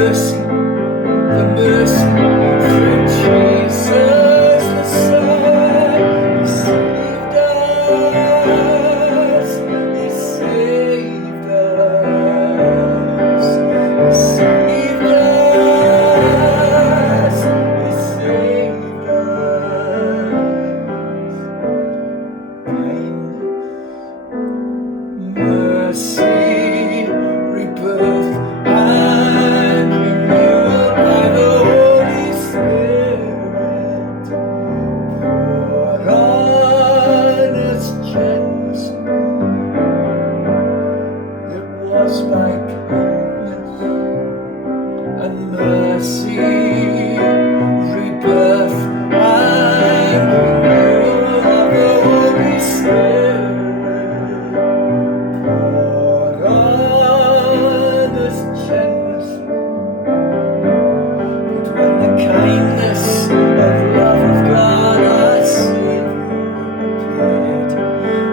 mercy, the mercy through Jesus the Son. He saved us, He saved us, He saved us, He saved us. Mercy, rebirth, and renewal by the Holy Spirit, poured on us generously. It was by kindness and mercy, rebirth, and renewal of the Holy Spirit, poured on us generously. But when the kindness of love of God our Savior appeared,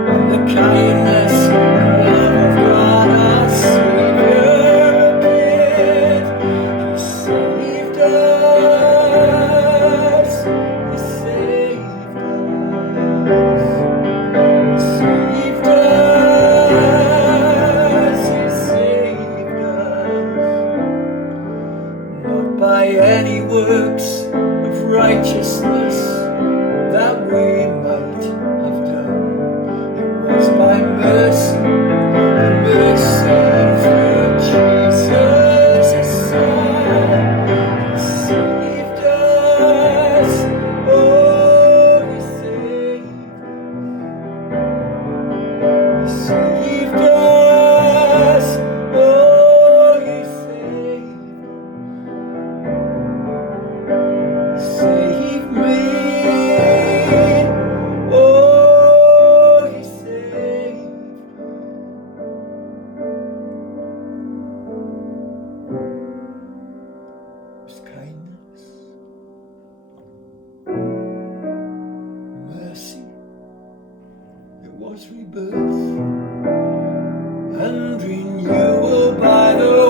when the kindness and love of God our Savior appeared, He saved us, He saved us, He saved us, He saved us. Not by any works of righteousness that we might have done. It was by mercy, the mercy through Jesus His Son. He saved us, oh, He saved us. He saved us, oh, He saved us. Save me, oh, He saved His kindness, mercy, it was rebirth and renewal by the